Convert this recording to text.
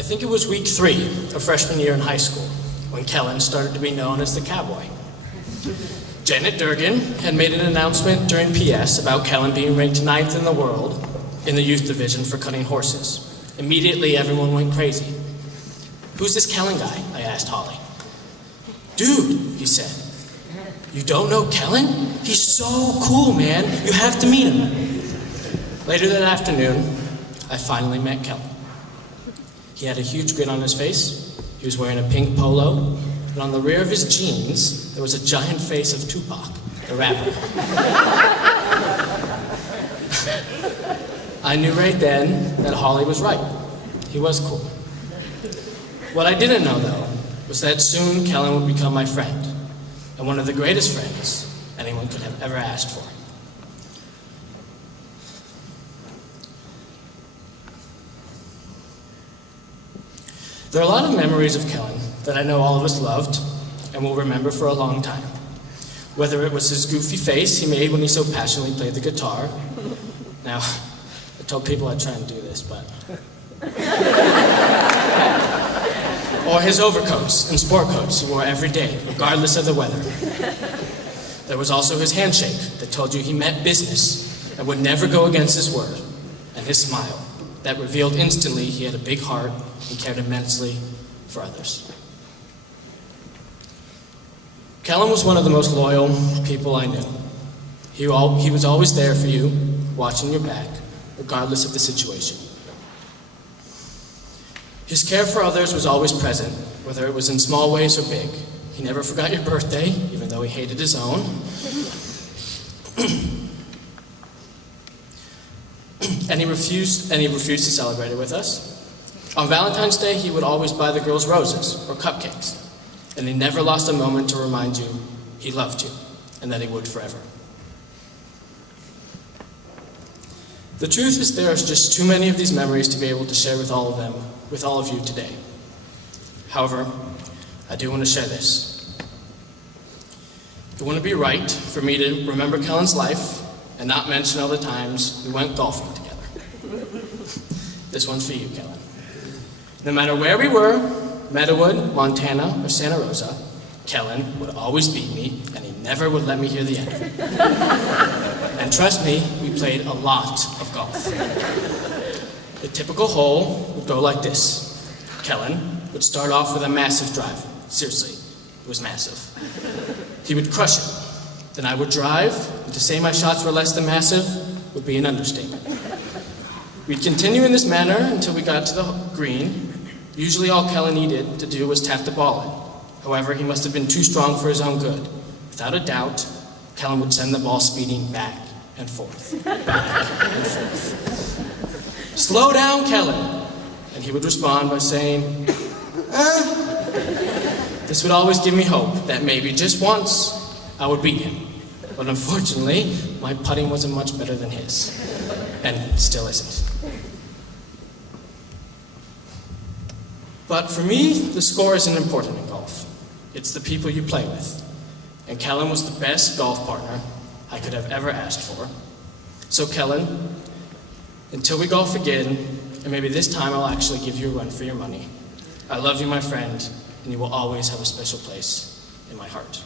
I think it was week 3 of freshman year in high school when Kellan started to be known as the cowboy. Janet Durgan had made an announcement during PS about Kellan being ranked 9th in the world in the youth division for cutting horses. Immediately, everyone went crazy. "Who's this Kellan guy?" I asked Holly. "Dude," he said, "you don't know Kellan? He's so cool, man. You have to meet him." Later that afternoon, I finally met Kellan. He had a huge grin on his face. He was wearing a pink polo, and on the rear of his jeans, there was a giant face of Tupac, the rapper. I knew right then that Holly was right. He was cool. What I didn't know, though, was that soon Kellan would become my friend, and one of the greatest friends anyone could have ever asked for. There are a lot of memories of Kellan that I know all of us loved and will remember for a long time. Whether it was his goofy face he made when he so passionately played the guitar. Now, I told people I'd try and do this, but... or his overcoats and sport coats he wore every day, regardless of the weather. There was also his handshake that told you he meant business and would never go against his word, and his smile that revealed instantly he had a big heart and cared immensely for others. Kellan was one of the most loyal people I knew. He was always there for you, watching your back, regardless of the situation. His care for others was always present, whether it was in small ways or big. He never forgot your birthday, even though he hated his own. And he refused to celebrate it with us. On Valentine's Day, he would always buy the girls roses or cupcakes, and he never lost a moment to remind you he loved you and that he would forever. The truth is there are just too many of these memories to be able to share with all of you today. However, I do want to share this. It wouldn't be right for me to remember Kellan's life and not mention all the times we went golfing together. This one's for you, Kellan. No matter where we were, Meadowood, Montana, or Santa Rosa, Kellan would always beat me, and he never would let me hear the end of it. And trust me, we played a lot of golf. The typical hole would go like this. Kellan would start off with a massive drive. Seriously, it was massive. He would crush it. Then I would drive, and to say my shots were less than massive would be an understatement. We'd continue in this manner until we got to the green. Usually all Kellan needed to do was tap the ball in. However, he must have been too strong for his own good. Without a doubt, Kellan would send the ball speeding back and forth, back and forth. "Slow down, Kellan!" And he would respond by saying, This would always give me hope that maybe just once I would beat him. But unfortunately, my putting wasn't much better than his, and still isn't. But for me, the score isn't important in golf. It's the people you play with. And Kellan was the best golf partner I could have ever asked for. So Kellan, until we golf again, and maybe this time I'll actually give you a run for your money, I love you, my friend, and you will always have a special place in my heart.